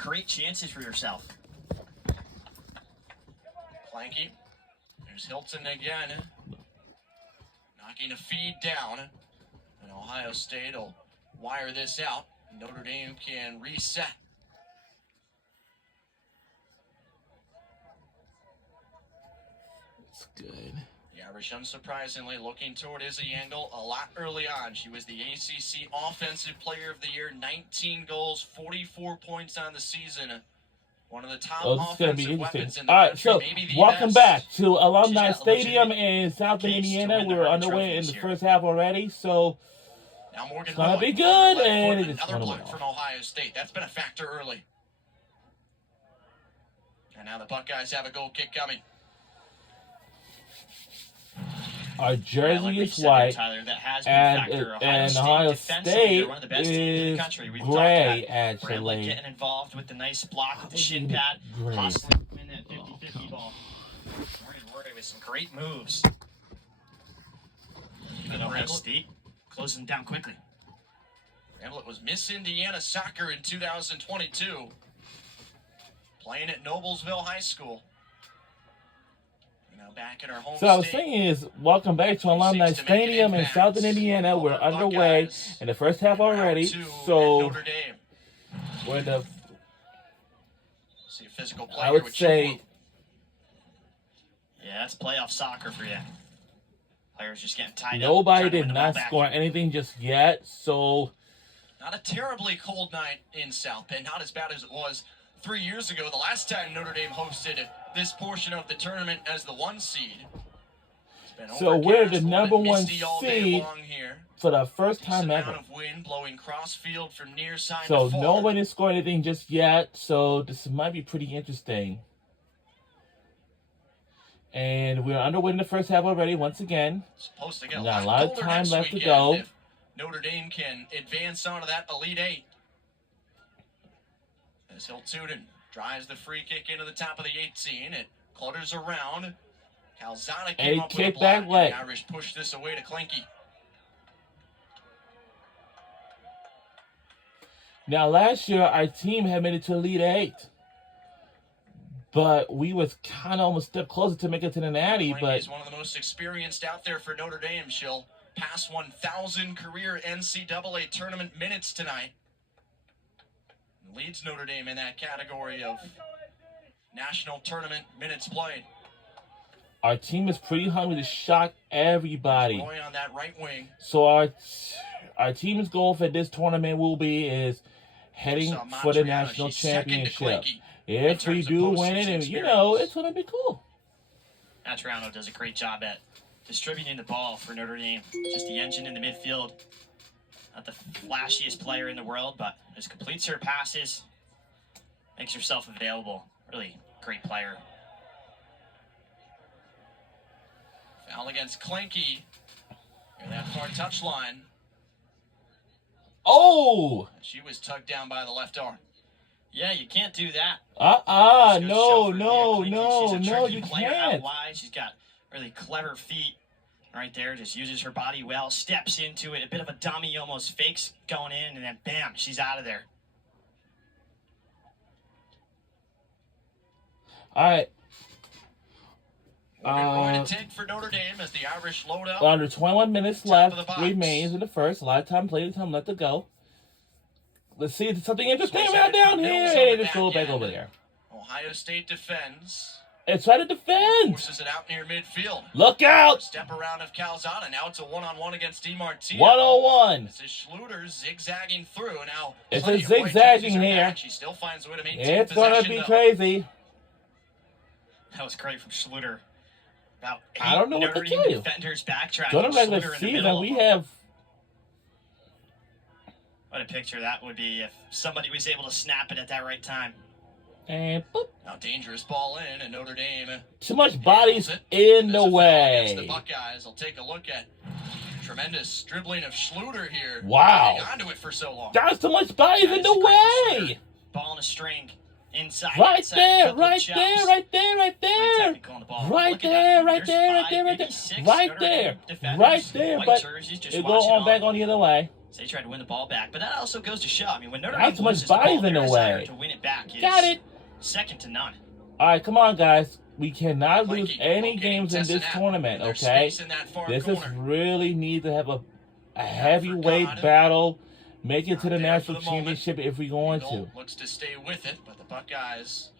create chances for yourself. Clanky. There's Hilton again. Knocking a feed down. And Ohio State will wire this out. Notre Dame can reset. That's good. The Irish, unsurprisingly, looking toward Izzy Engel a lot early on. She was the ACC Offensive Player of the Year, 19 goals, 44 points on the season. One of the top offensive weapons in the country, maybe the welcome best. back to Alumni Stadium in South Bend, Indiana. We're underway in the first half already, so now Morgan it's going to be Bowen, good. left And foot, it's another going to block from Ohio State. That's been a factor early. And now the Buckeyes have a goal kick coming. Our jersey like is said white, there, Tyler, that has been a factor. and Ohio State one of the best teams in is the country. We've gray, talked about Bramlett actually. getting involved with the nice block with the shin pad, Great. possibly win that 50-50 ball. Morgan Roy with some great moves. And Ohio State closing down quickly. Bramlett was Miss Indiana Soccer in 2022, playing at Noblesville High School. Now back in our home So I was state. saying is, welcome back to Alumni Stadium in South Bend, Indiana. We're underway in the first half already. So Notre Dame. we're in the, See a physical player I would with say, Chipwood. Yeah, that's playoff soccer for you. Players just getting tied up. nobody trying to did win the ball not back. score anything just yet. So Not a terribly cold night in South Bend. Not as bad as it was 3 years ago, the last time Notre Dame hosted this portion of the tournament as the 1 seed. It's been So we're the overcast, number and one misty all day seed long here. for the first Decent time amount ever. of wind blowing cross field from near side So to far. nobody scored anything just yet. So this might be pretty interesting. And we're underway in the first half already. Once again, Supposed to get we got a lot lot of colder time next left to weekend go. if Notre Dame can advance onto that Elite Eight. As Hiltunen drives the free kick into the top of the 18, it clutters around. Calzada came A up with a kick block, back and leg. the Irish push this away to Clanky. now last year our team had made it to Elite Eight, but we was kind of almost a step closer to make it to the Natty. But Clanky's one of the most experienced out there for Notre Dame. She'll pass 1,000 career NCAA tournament minutes tonight. Leads Notre Dame in that category of national tournament minutes played. our team is pretty hungry to shock everybody. Roy on that right wing. So our team's goal for this tournament will be is heading So for the Montreal, national she's second to championship. Clanky If in we terms of do win it, postseason and you know, experience. it's gonna be cool. Matriano does a great job at distributing the ball for Notre Dame. Just the engine in the midfield. Not the flashiest player in the world, but just completes her passes, makes herself available. Really great player. Foul against Clanky. Near that far touchline. Oh! She was tugged down by the left arm. Yeah, you can't do that. No, Just goes no, shove her. no, Clanky, no, she's a no, tricky you player out can't. wide. She's got really clever feet right there. Just uses her body well, steps into it. A bit of a dummy, almost fakes going in, and then bam, she's out of there. All right. What are we going to take for Notre Dame as the Irish load up? Under 21 minutes Top of the left box. remains in the first. A lot of time, plenty of time left to go. Let's see if there's something interesting Switch right it down for here. Mills on Hey, the just go back back over end. there. Ohio State defends. It's trying to defend. Forces it out near midfield. Look out. Step around of Calzada. Now it's a one-on-one against DiMartino. 101. This is Schluter zigzagging through. Now It's plenty a of white zigzagging jerseys are here. back. She still finds a way to maintain It's going to possession, be though. crazy. That was great from Schluter. About I don't know what Notre to Dame tell you. defenders backtracking. During the regular Schluter in the season, middle we of them. have What a picture that would be if somebody was able to snap it at that right time. and boop, Now dangerous ball in, and Notre Dame too much bodies handles it. in There's the a foul against the way. Buckeyes. I'll take a look at tremendous dribbling of Schluter here. Wow. Holding onto it for so long. There's too much bodies That in is the great. way. Ball in a string. Inside. Right inside, there, couple right chops. there, right there, right Great there. technical on the ball. Right Look at there, that. right There's there, right five, there, right maybe there. six Right Notre there. Dame defenders. Right there, White but jerseys just it go watching on back on the other way. So they tried to win the ball back, but that also goes to show. I mean, when Notre That's Dame much loses the bodies ball, in their the desire way. to win it back is Got it. second to none. All right, come on, guys. We cannot lose Mikey, any locating games in this Tessonette. tournament, There's okay? space in that far This is corner. really need to have a heavyweight God. battle. Make it to the Not there national for the moment. championship if we're going Eagle to. looks to stay with it, but the Buckeyes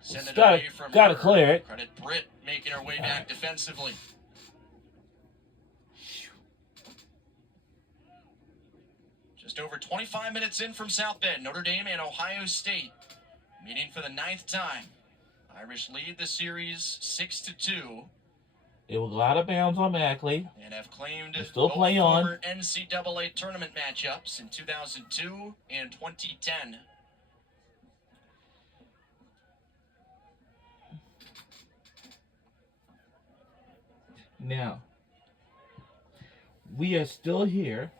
send it Gotta- away from gotta her. clear it. Credit Britt making her way back defensively. Just over 25 minutes in from South Bend, Notre Dame and Ohio State meeting for the 9th time. Irish lead the series 6-2 It will go out of bounds automatically. and have claimed They're still both playing on. former NCAA tournament matchups in 2002 and 2010. Now, we are still here.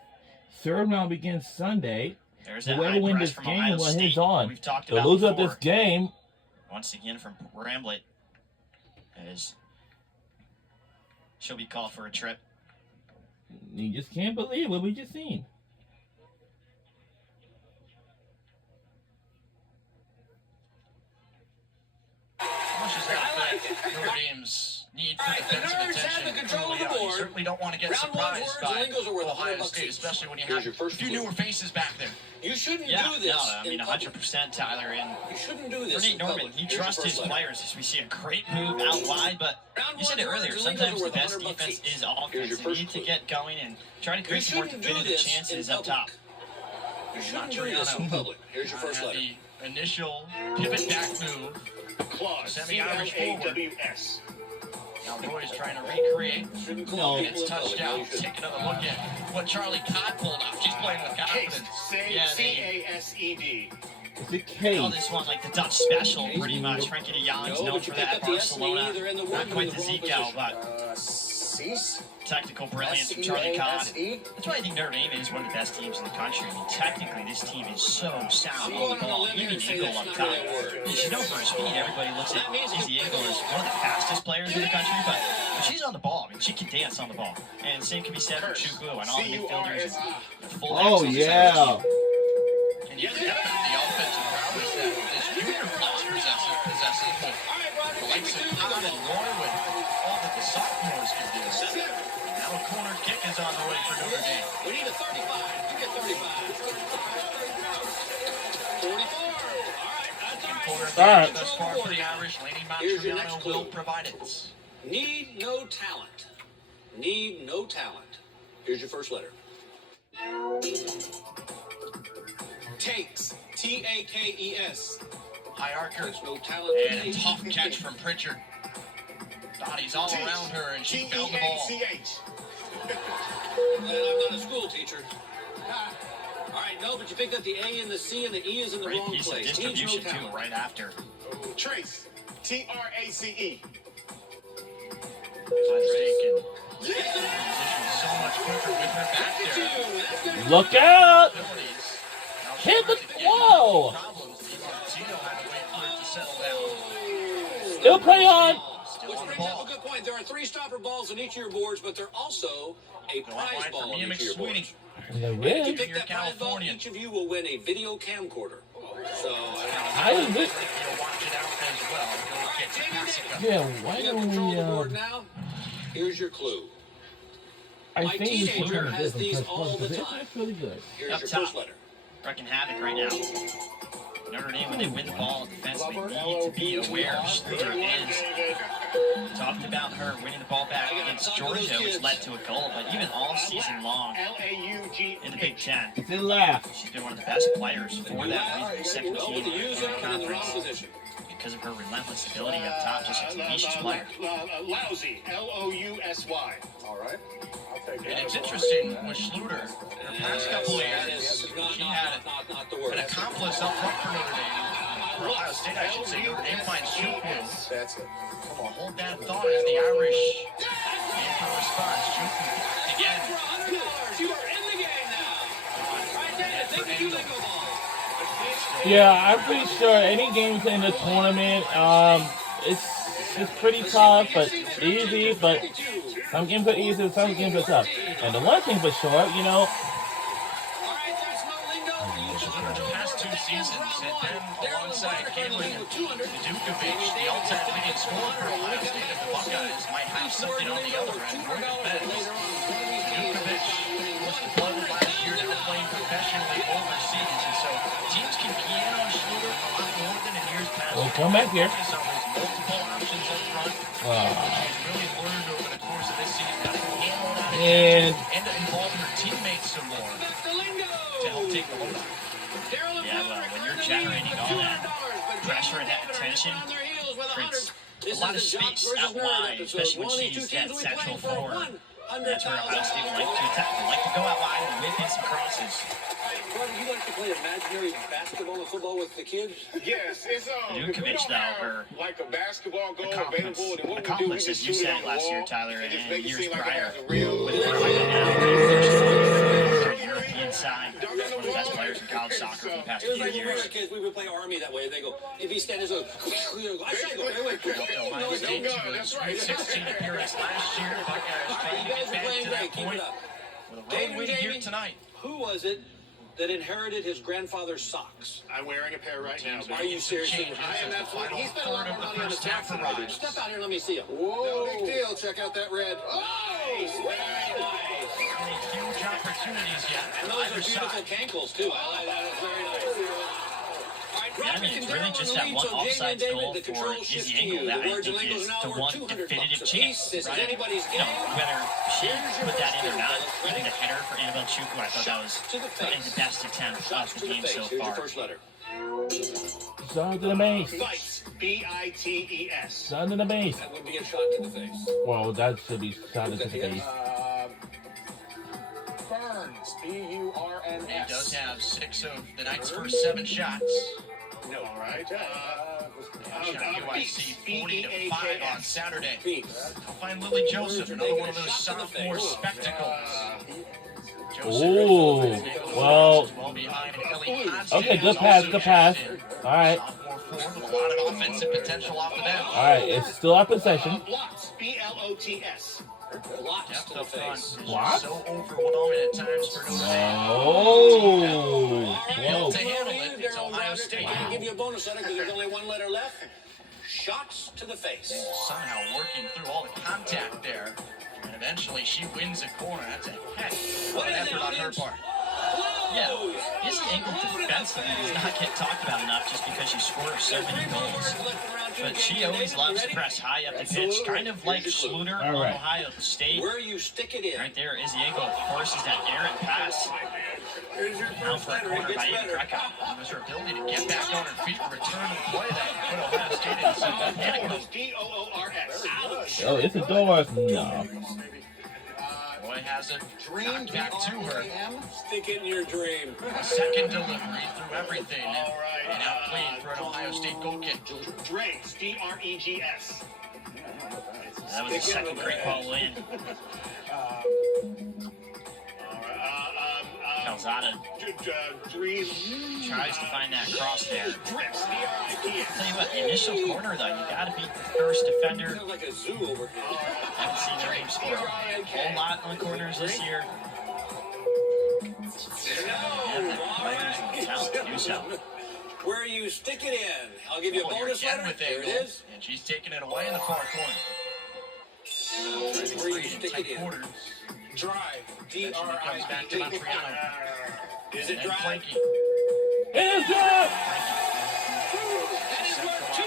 Third round begins Sunday. There's that Whoever high wins press this from game Ohio will State. heads on. We've talked The about loser of before. this game, Once again from Ramblet, is she'll be called for a trip. you just can't believe what we just seen. Much as that affect Notre Dame's need for defensive attention early on, you certainly don't want to get surprised by Ohio State, especially when you have a few newer faces back there. You shouldn't Yeah, do this. no, I mean in public. 100%, Tyler. And You shouldn't do for this. Nate in Norman, public. he Here's your trusts first his letter. players as we see a great move out wide, but Round you said it one, earlier, words, sometimes the illegals are best worth $100 defense each. is offense. Here's your You first need to clue. get going and try to You create some more shouldn't do definitive this chances in up top. public. You shouldn't do this in public. Here's your first Had letter. the initial pivot back move. Clause, Semi-Irish C-L-A-W-S. Now Roy's trying to recreate. Shouldn't No. call Gets people in public. touched No, you out. shouldn't. Take another look at what Charlie Codd pulled off. She's playing with Case, confidence. Yeah, they C-A-S-E-D. It's a Call case. this one like the Dutch special, pretty much. Frankie de Jong's No, known but for you picked that up at the S and the E, Barcelona. they're in the Not one, quite in the the wrong Zico, position. but Cease? technical brilliance from Charlie Codd. S-E-A-S-E? That's why I think Notre Dame is one of the best teams in the country. I mean, technically, this team is so sound So on on the a ball. limb here Even and say Eagle that's up not top. really a word. She's known for her speed. Everybody looks at That means Izzy Eagle as one of the fastest players in the country, but when she's on the ball, I mean, she can dance on the ball. And the same can be said for Chukwu and all the midfielders and the fullbacks. Oh, on the yeah. side. And you forget about the offensive prowess that this junior class possesses. But the likes of Codd and Roy with all that the sophomores can do. Now a corner kick is on the way for Notre Dame. We need a 35. You get 35. 44. All right, that's all right. Corner All right. kick thus far for the Irish. Lady Here's your next Mastriano clue. will provide it. Need no talent. Need no talent. Here's your first letter. Takes. T-A-K-E-S. High archer. There's no talent. And a tough catch from Pritchard. Bodies all around her, and she found the ball. T-E-A-C-H. And I'm not a school teacher. All right, no, but you picked up the A and the C and the E is in the Great wrong piece of place. Needs distribution, no too, talent. right after. Trace. T-R-A-C-E. Drake and transition so much quicker with her back Look at there. you. That's good. Look out! Abilities. Now Hit the- trying to get whoa! problems. DiMartino had to wait for it to settle down. Still play on. Still Which on the brings up ball. a good point. There are 3 stopper balls on each of your boards, but there are also a Go out prize wide ball for on Mia each of your McSweeney. boards. The If you red. pick Junior that prize ball, Californian. each of you will win a video camcorder. So, How is it? You'll watch it out as well. Go get to Passica. Yeah, why you have don't control we, of the board now. Here's your clue. I My think you should teenager turn has this these first all one, the because time. it's really good. Here's Up your top. first letter. Wrecking havoc right now. Notre Dame, when they win the ball defensively, need to be aware of Schluter and talked about her winning the ball back against Georgia, which led to a goal. But even all season long L-A-U-G. in the Big Ten, It's a laugh. she's been one of the best players for that second No, team but the in user the and in the wrong conference position. because of her relentless ability up top. Just a tenacious player. Lousy. L-O-U-S-Y. All right. I'll take And that. it's interesting with Schluter. In the past couple of That years, is she had not the word. an accomplice up front for Notre Dame. For Ohio State, I should say. Notre Dame finds Chukwu. That's it. Come on. Hold that thought as the Irish came to response. Chukwu again. For $100, you are in the game now. Right there, take the two-lingo ball. Yeah, I'm pretty sure any games in the tournament, it's pretty tough, but easy. But some games are easy, some games are tough. And the one thing for sure, you know, Kalen Vidukovic, the all-time leading scorer for Ohio State. If the Buckeyes might have something on the other end. More defense. Vidukovic was deployed last year, now playing professionally overseas. And so teams can key in on Schluter a lot more than in years past. Well, come back here. Focus on those multiple options up front. She's really learned over the course of this season how to handle that And and to involve her teammates some more to help take the load off. Yeah, well, when you're generating all that pressure and that attention, creates a lot of space out wide, especially when she's that central forward. That's where Ohio State would like to attack. They like to go out wide and whip in some crosses. Brother, you like to play imaginary basketball and football with the kids? Yes, it's Vidukovic, though, her like a basketball goal accomplice, available. And what we do, we accomplice, just as you shoot it said on the last year, wall Tyler, and just and make it years seem like it prior. has a real. With her right now, the European side, one of the best players in college soccer for the past It was few like when we were years. kids, we would play Army that way. They go, if he stands, I say go. Ohio State was Sweet 16 appearance last year. Buckeyes trying to You guys get are back playing to great. that Keep point it up. with a David road win and here Jamie? tonight. Who was it that inherited his grandfather's socks? I'm wearing a pair right now. Are you serious? Changes I am as the absolutely. final He spent a lot third more of the money on the first half socks than I did. arrives. Step out here, let me see him. No big deal. Check out that red. Oh, Very nice. Any huge opportunities yet And on those either are beautiful side. cankles, too. I like that. It's very nice. Yeah, I mean, it's really just that one offside goal for Izzy Engel that I think is the one definitive chance, This is right? anybody's No, game. whether she put that in or not, even the header for Annabelle Chukwu, I thought that was To the probably the face. best attempt Shots of to the the game face. so Here's your far. first letter. Side to the base. Bites. B-I-T-E-S. Side to the base. That would be a shot to the face. Well, that should be side to the base. Burns. He B-U-R-N-S. does have 6 of the night's first 7 shots. No, all right. Shot UIC 40-5 on Saturday. Beats. I'll find Lily Joseph, another one of those sophomore spectacles. Ooh, well, well behind Ellie Hodgson, okay, good who's pass, also good pass. checked in. All right, Sophomore forward with a lot of offensive potential off the bench. all right, it's still our possession. Blots. B-L-O-T-S. Blocks Depth to the up front face. is What? just so overwhelming at times for Notre Dame. Oh, Able whoa. to handle it, it's Ohio State. I can give you a bonus letter because there's only one letter left. Shots to the face. Somehow working through all the contact there. And eventually she wins a corner. That's a heck of an effort on her part. Yeah, Izzy Engel defensively does not get talked about enough just because she scores so many goals. But she always loves to press high up the pitch, kind of like Schluter on All right. Ohio State. Where you stick it in. Right there, Izzy Engel forces that errant pass Here's your out first for a letter. It corner gets by Amy better. Greco. It was her ability to get back on her feet and return to play that put Ohio State in some panic. D-O-O-R-S. Ouch. Oh, it's a door. No. Boy has it knocked back to her. Stick it in your dream. Second delivery through everything. All right. And out clean for an Ohio State goal kick. Dregs. D-R-E-G-S. That was the second great ball in. Calzada tries to find that cross there. Tell you what, the initial corner though, you gotta beat the first defender. Sounds like a zoo over here. Haven't seen their name score a whole lot on corners this year. And the players and the talent to do so. Where you stick it in. I'll give you a Oh, you're bonus again letter. with There it Engel. is. And she's taking it away in the far corner. Trying to Where you create stick tight it in. quarters. Drive. Eventually comes back to D-R-I-V-E. Matriano. Is And it then drive? Planky. It's up! That is worth $200.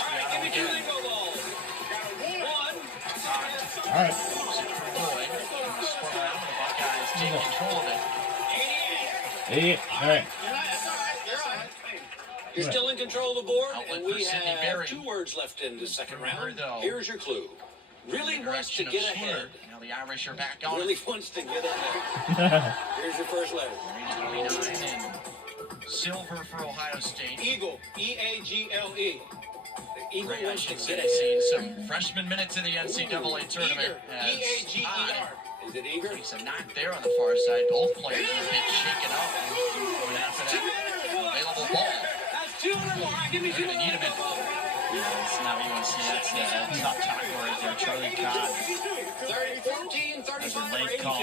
All right, give me 2 lingo balls. One. All right. Boy, spun around, the Buckeyes take control of it. 88. All right. You're still in control of the board, Outlet and for we Sydney have Berry. 2 words left in the second Remember, round. though, Here's your clue. Really wants to Direction of get Schluter. ahead. Now the Irish are back on Really it. wants to get ahead. Here's your first letter. 29 and silver for Ohio State. Eagle. E-A-G-L-E. The Eagle Ray, I wants to should get say, ahead. seen some freshman minutes in the NCAA tournament. Eager. As E-A-G-E-R. Is it eager? He's a knock there on the far side. Both players are being shaken up. Going after that available ball. That's 200 more. All right, give me 2 They're gonna need him in. That's not what you want to see. That's the top tackle right there, Charlie Cobb. 14, 35, or late 82. call.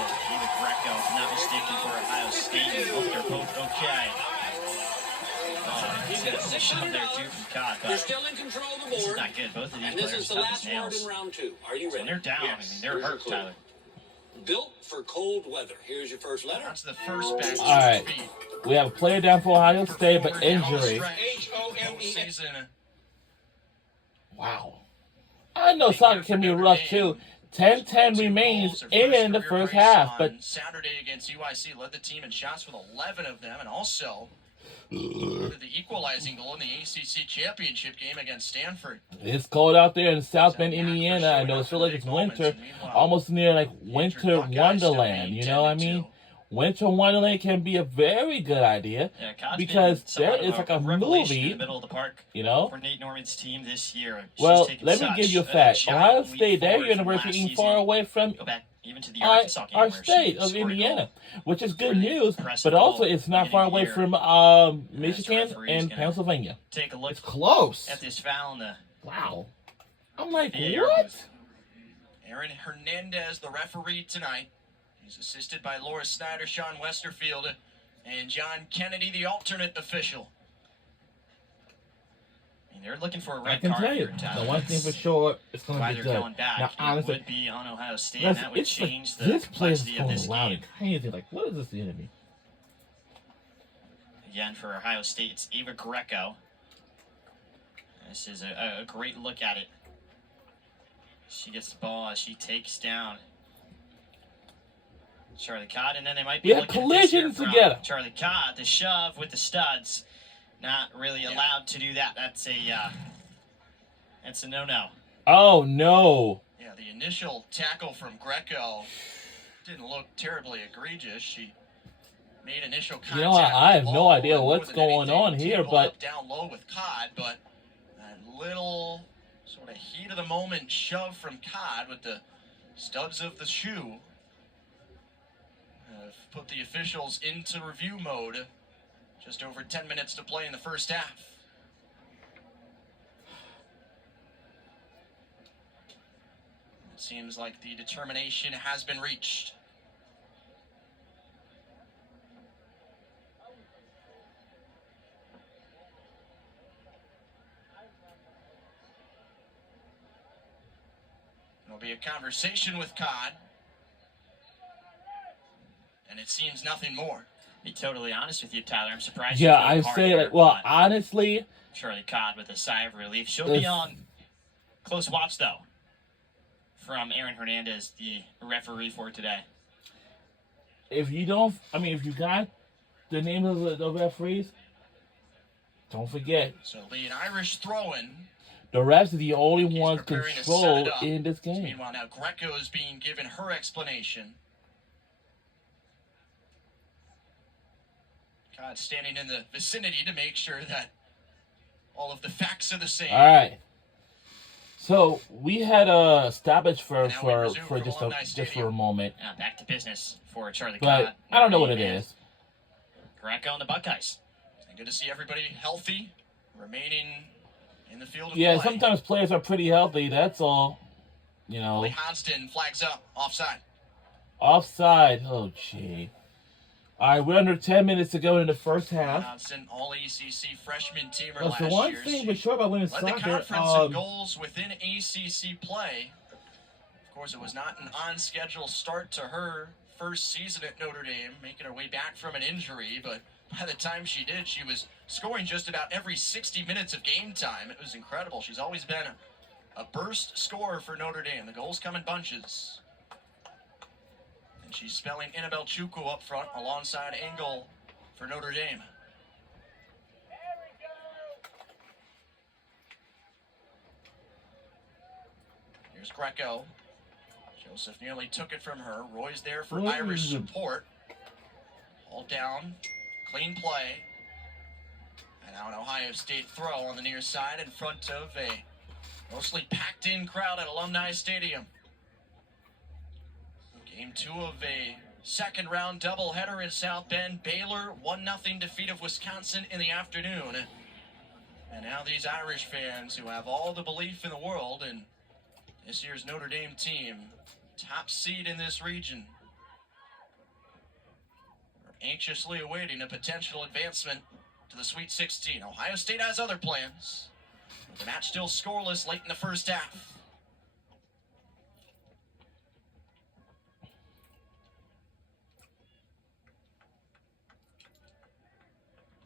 Eva Greco, if I'm not mistaken, for Ohio State. Hope they're both okay. See that position up there too from Cott, You're but still in control of the this is board. not good. Both of these And this players is the tough as last word nails. in round 2. Are you So when ready? they're down, Yes. I mean, they're Here's your hurt, clue. Tyler. Built for cold weather. Here's your first letter. That's the first back All right. We have a player down for Ohio State, but injury. H-O-L-E-S. Season. Wow. I know soccer can be rough too. 10-10 remains in the first half, but Saturday against UIC led the team in shots with 11 of them, and also the equalizing goal in the ACC championship game against Stanford. it's cold out there in South Bend, Indiana. I know it feels like it's winter, almost near like winter wonderland. You know what I mean? Winter Wonderland can be a very good idea, Yeah, Cott's because been somewhat there is of like a revelation in movie, the middle of the park you know? for Nate Norman's team this year. She's Well, taken let me such give you a a fact. shot Ohio leap State, their forward from university last ain't far season. away from Go back even to the Arkansas game our where she state of scored a goal. Indiana, which is good Really news, impressive but also goal it's not beginning far of the away year. from the Michigan referee's and gonna Pennsylvania. Take a look It's close. at this foul in the Wow. I'm like, VAR what? booth. Aaron Hernandez, the referee tonight. He's assisted by Laura Snyder, Sean Westerfield, and John Kennedy, the alternate official. I mean, they're looking for a I red can card tell you, here, Tyler. the one thing for That's sure, it's going why to be they're good. going back. Now, It honestly, would be on Ohio State, and listen, that would it's like, change the this place is complexity of going this loud game. and crazy. Like, what is this the enemy? Again, for Ohio State, it's Eva Greco. This is a great look at it. She gets the ball as she takes down Charlie Codd, and then they might be We had looking at this here collisions from together. Charlie Codd, the shove with the studs. Not really allowed to do that. That's a no-no. Oh, no. Yeah, the initial tackle from Greco didn't look terribly egregious. She made initial contact. You know, I have with the no ball, idea and what's more than going anything, on here, tangled but- up down low with Codd, but that little sort of heat of the moment shove from Codd with the studs of the shoe put the officials into review mode. Just over 10 minutes to play in the first half. It seems like the determination has been reached. There'll be a conversation with Codd. And it seems nothing more. Be totally honest with you, Tyler. I'm surprised. Yeah, you I came hard say, here, like, well, but honestly, Charlie Codd with a sigh of relief. She'll If- be on close watch though from Aaron Hernandez, the referee for today. if you don't, I mean, if you got the names of the referees, don't forget, So it'll be an Irish throw-in. the refs are the only He's ones preparing to set controlled it up. in this game. Meanwhile, now Greco is being given her explanation. God standing in the vicinity to make sure that all of the facts are the same. All right. So we had a stoppage for Now we resume from just Alumni just for a Stadium. moment, Back to business for Charlie but Codd. I don't know what it And is. Greco and the Buckeyes. And good to see everybody healthy, remaining in the field of Yeah, play. sometimes players are pretty healthy. That's all. You know, Lee Hodgson flags up, offside. offside. Oh, gee. All right, we're under 10 minutes to go in the first half. Hodgson, all ACC freshman teamer Well, last the one year. thing She for sure about women's led the soccer, conference in goals within ACC play. Of course, it was not an on-schedule start to her first season at Notre Dame, making her way back from an injury, but by the time she did, she was scoring just about every 60 minutes of game time. It was incredible. She's always been a burst scorer for Notre Dame. The goals come in bunches. And she's spelling Annabelle Chukwu up front alongside Engel for Notre Dame. Here's Greco. Joseph nearly took it from her. Roy's there for What Irish is it? support. All down. Clean play. And now an Ohio State throw on the near side in front of a mostly packed in crowd at Alumni Stadium. Game 2 of a second round doubleheader in South Bend. Baylor 1-0 defeat of Wisconsin in the afternoon. And now these Irish fans who have all the belief in the world in this year's Notre Dame team, top seed in this region, anxiously awaiting a potential advancement to the Sweet 16. Ohio State has other plans. The match still scoreless late in the first half.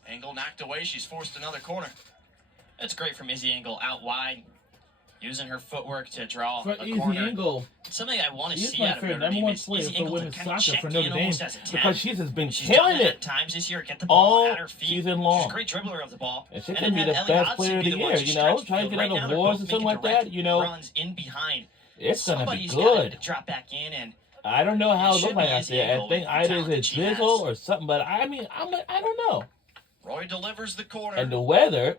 Engel knocked away. She's forced another corner. That's great from Izzy Engel out wide, using her footwork to draw For a Izzy corner. Engel, Something I want to she's see my out of favorite Notre number Dame one is player Izzy for Engel women's to kind of soccer check for in Notre Dame almost as a 10. because she has been She's killing done that it at times this year. Get the ball all at her feet. season long. She's a great dribbler of the ball. And she And could then be the have best Ellie Hudson player of be the the one year, to you know, stretch trying to the get field. on Right now, the they're awards both or something making like that, direct you know. runs in behind. It's gonna be Somebody's got to good. drop back in, and I don't know how it It looks should like be out Izzy there. I Engel think with the either talent it's that she drizzle has. or something, but I mean, I don't know. Roy delivers the corner. And the weather,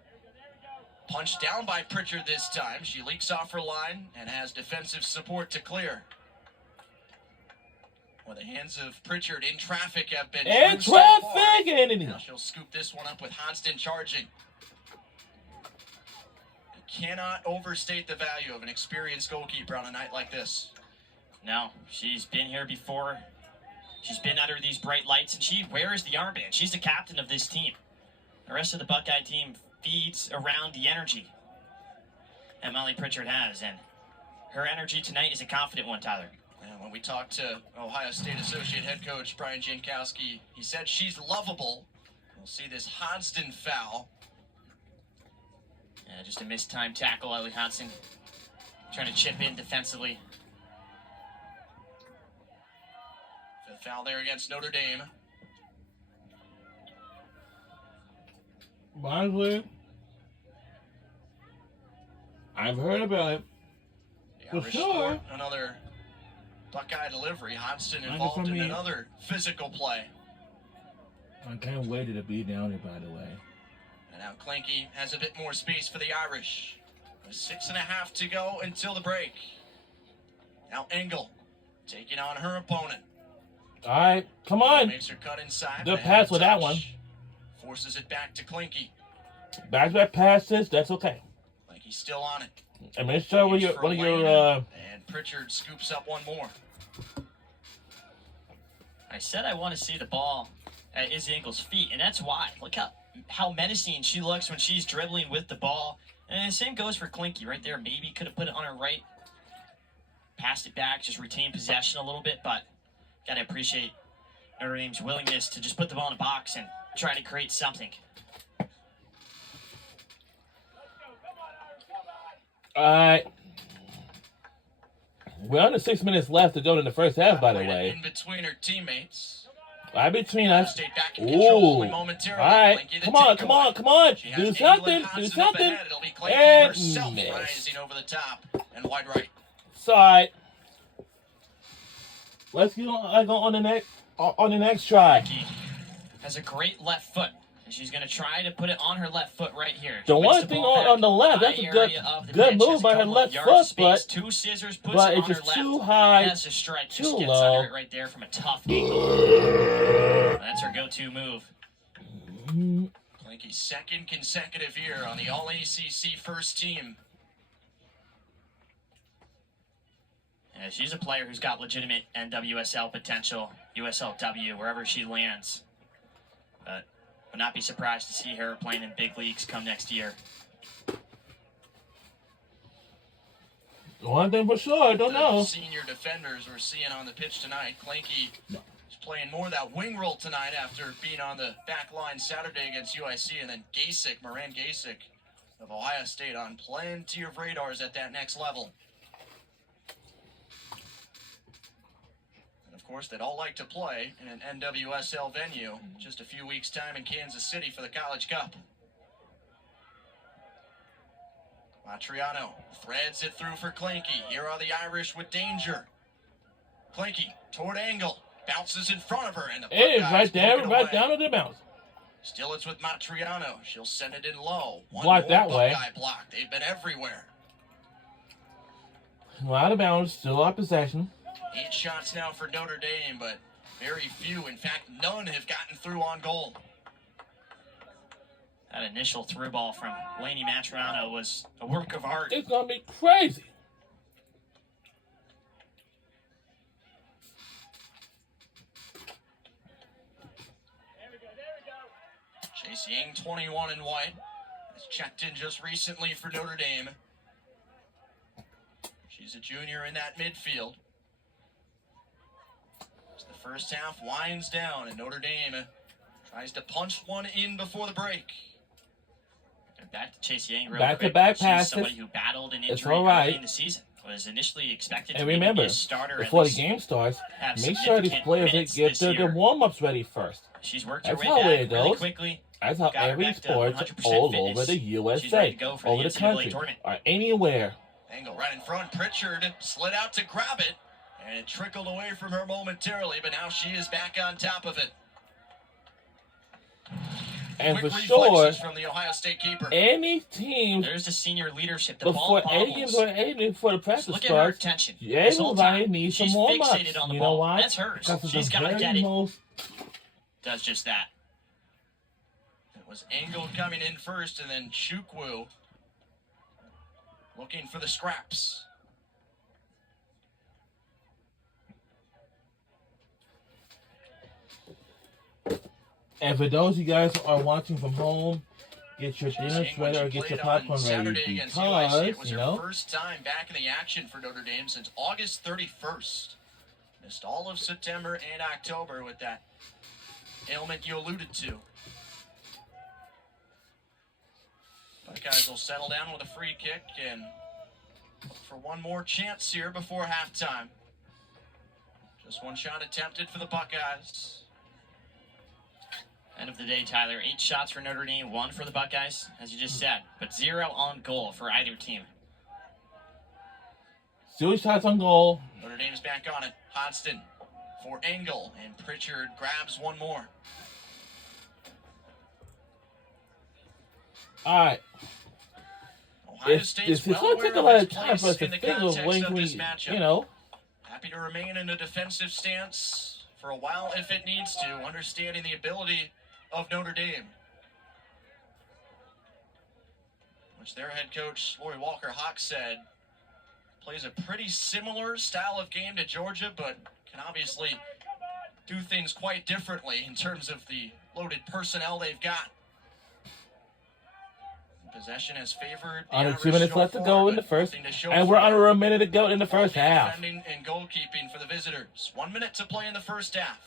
Punched down by Pritchard this time. She leaks off her line and has defensive support to clear. Well, the hands of Pritchard in traffic have been and true so far. traffic, and Now she'll scoop this one up with Hodgson charging. You cannot overstate the value of an experienced goalkeeper on a night like this. no, she's been here before. She's been under these bright lights, and she wears the armband. She's the captain of this team. The rest of the Buckeye team feeds around the energy that Molly Pritchard has, and her energy tonight is a confident one, Tyler. And when we talked to Ohio State Associate Head Coach Brian Jankowski, he said she's lovable. We'll see this Hodgson foul. Yeah, just a mistimed tackle. Ellie Hodgson trying to chip in defensively. Fifth foul there against Notre Dame. honestly, I've heard about it. The For Irish sure. sport, another Buckeye delivery. Hodgson Like involved for in me. another physical play. I can't wait to be down there, by the way. And now Clanky has a bit more space for the Irish. With 6.5 to go until the break. Now Engel taking on her opponent. All right, come on. Makes her cut inside. Good but pass ahead with of that touch. one. Forces it back to Clinky. Back passes, that's okay. Clinky's still on it. I mean, show one of your And Pritchard scoops up one more. I said I want to see the ball at Izzy Engel's feet, and that's why. Look how menacing she looks when she's dribbling with the ball. And the same goes for Clinky right there. Maybe could have put it on her right. Passed it back, just retained possession a little bit, but got to appreciate Notre Dame's willingness to just put the ball in the box and try to create something. All right. We're under 6 minutes left to go in the first half, by the way. In between her teammates. Right between us. Stayed back in control Ooh. only momentarily. All right. Clinky the Come on, takeaway. come on, come on. She has Do Engel something. and Do Hodgson up something. ahead. It'll be Clinky And herself miss. rising over the top and wide right. Side. Let's get on the next try. Clinky has a great left foot. And she's going to try to put it on her left foot right here. The She one wins thing ball on the back. left, that's a High good area of the good pitch, move has a by her couple of left yards foot, space. but Two scissors puts but it it's on her just left. too high. That's a strike. Just too gets low. under it right there from a tough angle. That's her go-to move. Clinky's second consecutive year on the All-ACC first team. Yeah, she's a player who's got legitimate NWSL potential, USLW, wherever she lands. But would not be surprised to see her playing in big leagues come next year. One thing for sure, I don't The know. senior defenders we're seeing on the pitch tonight. Clinky is playing more of that wing role tonight after being on the back line Saturday against UIC, and then Moran Gasick of Ohio State on plenty of radars at that next level. And of course, they'd all like to play in an NWSL venue just a few weeks' time in Kansas City for the College Cup. Matriano threads it through for Clinky. Here are the Irish with danger. Clinky toward Engel. Bounces in front of her, and the It is Buckeyes right there, poke it right away. down to the bounce. Still, it's with Matriano. She'll send it in low. One Block more that way. Buckeye block. They've been everywhere. Out of bounds, still out of possession. 8 shots now for Notre Dame, but very few. In fact, none have gotten through on goal. That initial through ball from Lainey Matriano was a work of art. It's gonna be crazy. wearing 21 in white. Has checked in just recently for Notre Dame. She's a junior in that midfield. As the first half winds down and Notre Dame tries to punch one in before the break. Back to Chase Yang. real Back-to-back quick. She's passes. somebody who battled an It's injury all right. early in the season. Was initially expected to And maybe be remember, a starter at before the least game starts, have make sure these significant players minutes get this their year. warm-ups ready first. She's worked her That's way how back it really goes. quickly. That's how Got her every back to sport 100% all fitness. over the She's ready USA, to go for over the the NCAA country, tournament. or anywhere. Angle right in front. Pritchard slid out to grab it, and it trickled away from her momentarily, but now she is back on top of it. And Quick for sure, reflexes from the Ohio State keeper. any team There's the senior leadership. The before ball any games bobbles. or anything before the Just practice look at her starts, attention. This whole everybody time, needs some she's warm-ups. fixated on the You ball. know why? That's hers. Because it's She's the got to very get it. most. Does just that. It was Angle coming in first, and then Chukwu looking for the scraps. And for those of you guys who are watching from home, get your dinners Saying when ready she or get your played on popcorn Saturday ready against UIC, it was because, you her know, first time back in the action for Notre Dame since August 31st. Missed all of September and October with that ailment you alluded to. Buckeyes will settle down with a free kick and look for one more chance here before halftime. Just one shot attempted for the Buckeyes. End of the day, Tyler. 8 shots for Notre Dame, 1 for the Buckeyes, as you just said, but 0 on goal for either team. 0 shots on goal. Notre Dame's back on it. Hodgson for Angle, and Pritchard grabs one more. All right. Ohio It's State's going well to take aware a lot of of its time place for us to in the think of context when of we, this matchup. you know, Happy to remain in a defensive stance for a while if it needs to, understanding the ability of Notre Dame, which their head coach, Lori Walker-Hawk, said plays a pretty similar style of game to Georgia, but can obviously do things quite differently in terms of the loaded personnel they've got. Possession has favored the under 2 Irish minutes so left to far, go in but the first, nothing to show and we're for it. under a minute to go in the first half. Defending and goalkeeping for the visitors. 1 minute to play in the first half.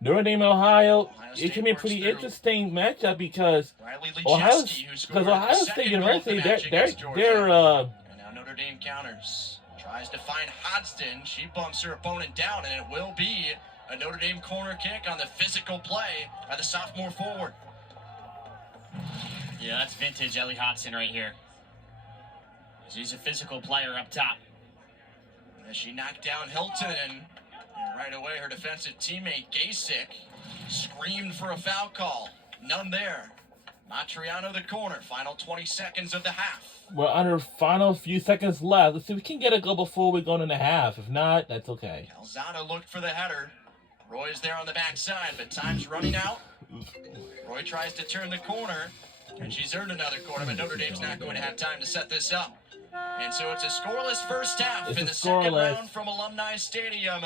Notre Dame, Ohio, Ohio it State can be a works pretty through. interesting matchup because Riley Ohio, Lejeski, who scored because Ohio the State second goal of University, the match they're against Georgia. they're And now Notre Dame counters. Tries to find Hodgson. She bumps her opponent down, and it will be a Notre Dame corner kick on the physical play by the sophomore forward. Yeah, that's vintage Ellie Hodgson right here. She's a physical player up top. As she knocked down Hilton, and right away her defensive teammate Gasick screamed for a foul call. None there. Matriano the corner. Final 20 seconds of the half. we're under final few seconds left. Let's see if we can get a goal before we go into half. If not, that's okay. Calzada looked for the header. Roy's there on the backside, but time's running out. Roy tries to turn the corner, and she's earned another corner, but Notre Dame's not going to have time to set this up. And so it's a scoreless first half It's in a the second scoreless. round from Alumni Stadium.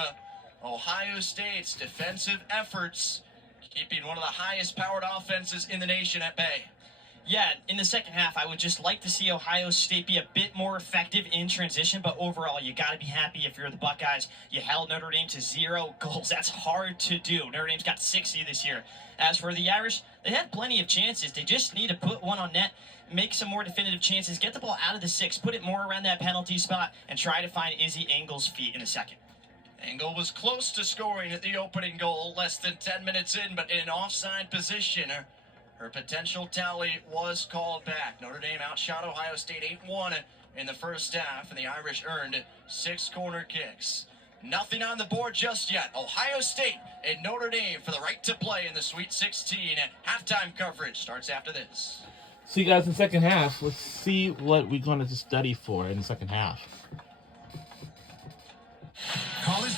Ohio State's defensive efforts keeping one of the highest powered offenses in the nation at bay. Yeah, in the second half, I would just like to see Ohio State be a bit more effective in transition, but overall, you got to be happy if you're the Buckeyes. You held Notre Dame to 0 goals. That's hard to do. Notre Dame's got 60 this year. As for the Irish, they had plenty of chances. They just need to put one on net, make some more definitive chances, get the ball out of the 6, put it more around that penalty spot, and try to find Izzy Angle's feet in a second. Angle was close to scoring at the opening goal, less than 10 minutes in, but in an offside position. Her potential tally was called back. Notre Dame outshot Ohio State 8-1 in the first half, and the Irish earned 6 corner kicks. Nothing on the board just yet. Ohio State and Notre Dame for the right to play in the Sweet 16. Halftime coverage starts after this. See you guys in the second half. Let's see what we're going to study for in the second half. College